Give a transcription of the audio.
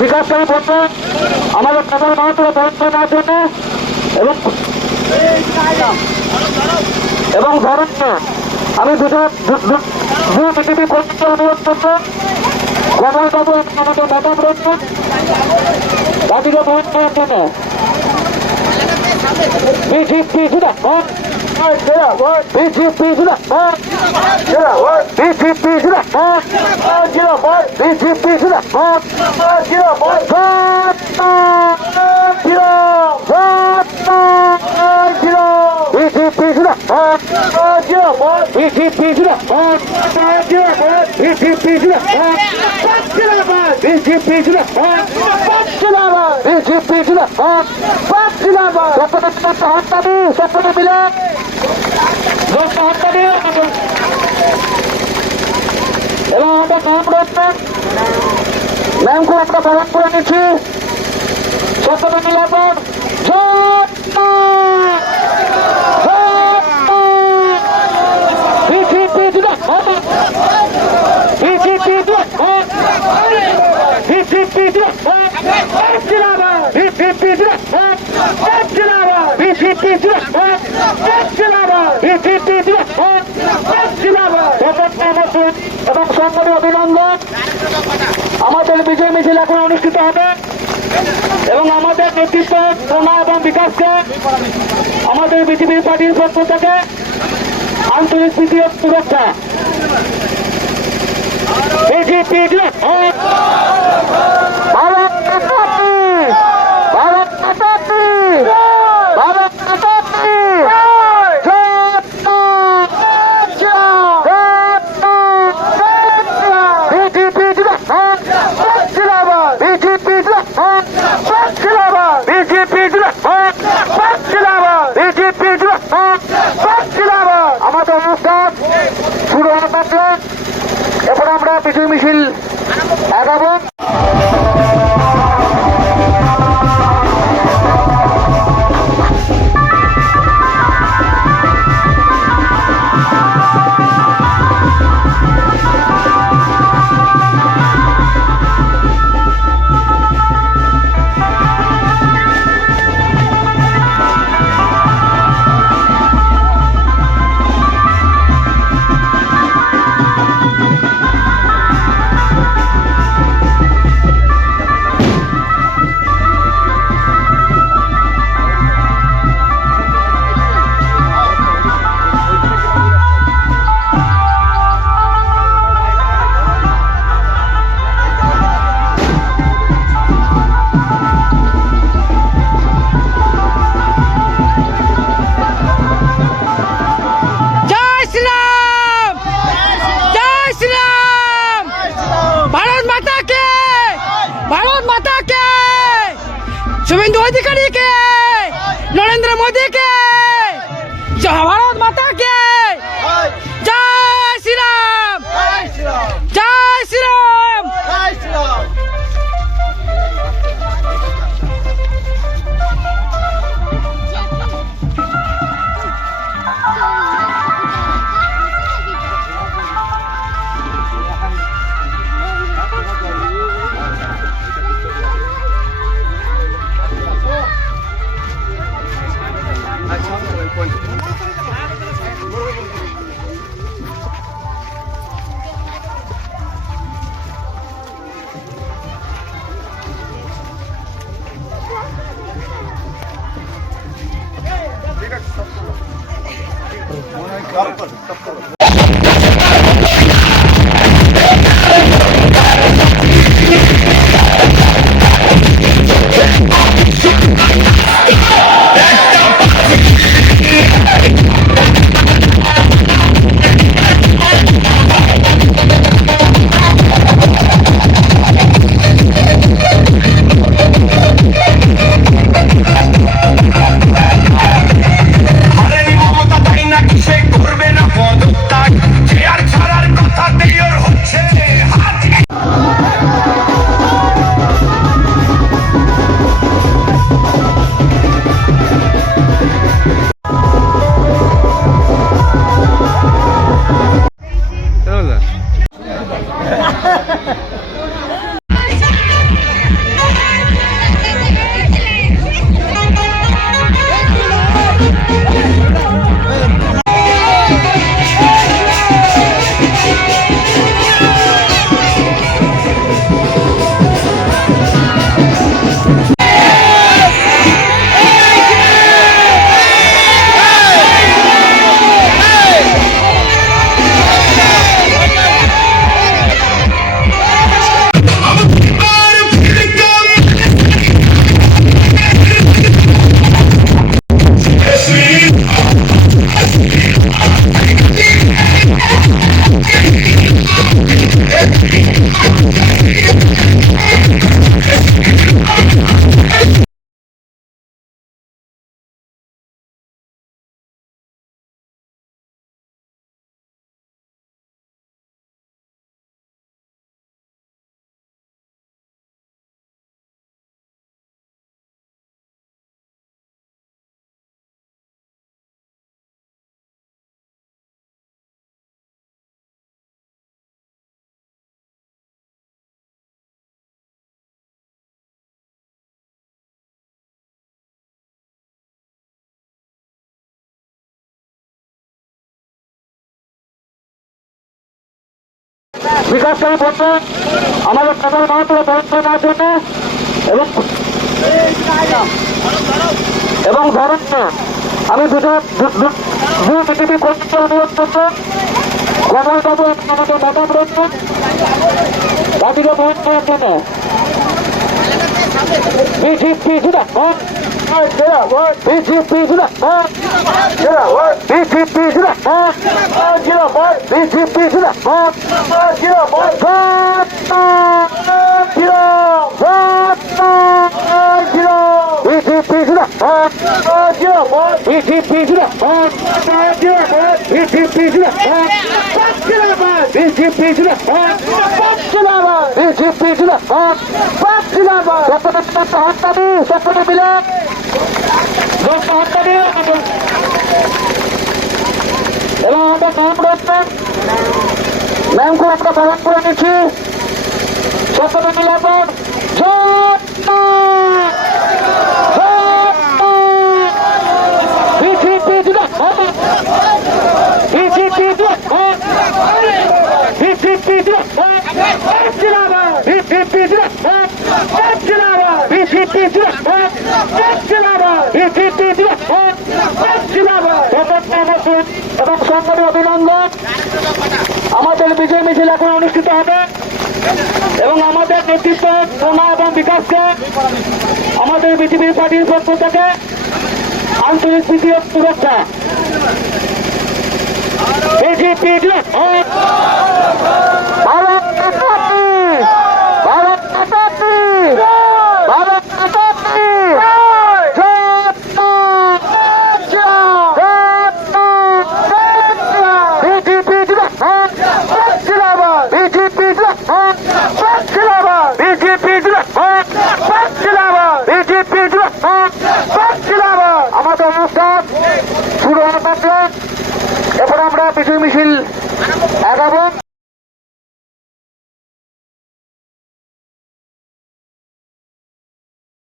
বিকাশকারী বন্ধু আমাদের প্রধান মানুষের পরিচয় নেওয়ার জন্য এবং ধরুন আমি দুটো বিজেপি কর্মীকে অনুরোধ করবো গগন বাবু আমাদের মতাম রয়েছেন বাকিকে ভোট করার জন্য বিজেপি জিন্দাবাদ বিজেপি জিন্দাবাদ বিজেপি জিন্দাবাদ বিজেপি জিন্দাবাদ বিজেপি জিন্দাবাদ বিজেপি জিন্দাবাদ বিজেপি জিন্দাবাদ বিজেপি জিন্দাবাদ বিজেপি জিন্দাবাদ সকলে মিলে এবং আমাদের নাম রয়েছেন ম্যামকে আমরা বরণ করে নিচ্ছি সকলে মিলে এবং সংবাদে অভিনন্দন। আমাদের বিজয় মিছিল এখন অনুষ্ঠিত হবে এবং আমাদের নেতৃত্ব প্রণা এবং বিকাশকে আমাদের বিজেপি পার্টির পক্ষ থেকে আন্তরিক প্রীতি ও শুভেচ্ছা। বিজেপি ভারত মাতা কি ভারত মাতা কি ভারত মাতা কি আমাদের অনুষ্ঠান শুরু হওয়া মাত্র এরপর আমরা বিজয় মিছিল আগাবো। शुभेंदु अधिकारी के नरेंद्र मोदी के भारत माता के जय श्री राम जय श्री राम। বিকাশকারী বন্ধু আমাদের প্রধান মাহাত্রা বরণ করে নেওয়ার জন্য এবং ধরেন না আমি দুটো বিজেপি কর্মীকে অনুরোধ করবো গণবাবু আমাদের মতামত রয়েছে বাকিকে বরণ করার জন্য বিজেপি জিন্দাবাদ বিজেপি জিন্দাবাদ বিজেপি জিন্দাবাদ বিজেপি জিন্দাবাদ বিজেপি জিন্দাবাদ বিজেপি জিন্দাবাদ বিজেপি জিন্দাবাদ বিজেপি জিন্দাবাদ বিজেপি জিন্দাবাদ সকলে মিলে এবং আমাদের নাম রয়েছে নামকে আমরা পালন করে নিচ্ছি সকলে মিলে আবার বিজেপি জিন্দাবাদ বিজেপি জিন্দাবাদ বিজেপি জিন্দাবাদ বিজেপি জিন্দাবাদ বিজেপি জিন্দাবাদ বিজেপি জিন্দাবাদ এবং সংবাদে অভিনন্দন আমাদের বিজয় মিছিল এখন অনুষ্ঠিত হবে এবং আমাদের নেতৃত্ব প্রণয় এবং বিকাশকে আমাদের বিজেপি পার্টির পক্ষ থেকে আন্তরিক প্রীতি ও শুভেচ্ছা বিজেপি জিন্দাবাদ ভারত মাতা কি ভারত মাতা কি ভারত মাতা কি বিজেপি জিন্দাবাদ বিজেপি জিন্দাবাদ বিজেপি জিন্দাবাদ বিজেপি জিন্দাবাদ আমাদের অনুষ্ঠান শুরু হওয়ার মাত্র এরপর আমরা বিজয় মিছিল আগাবো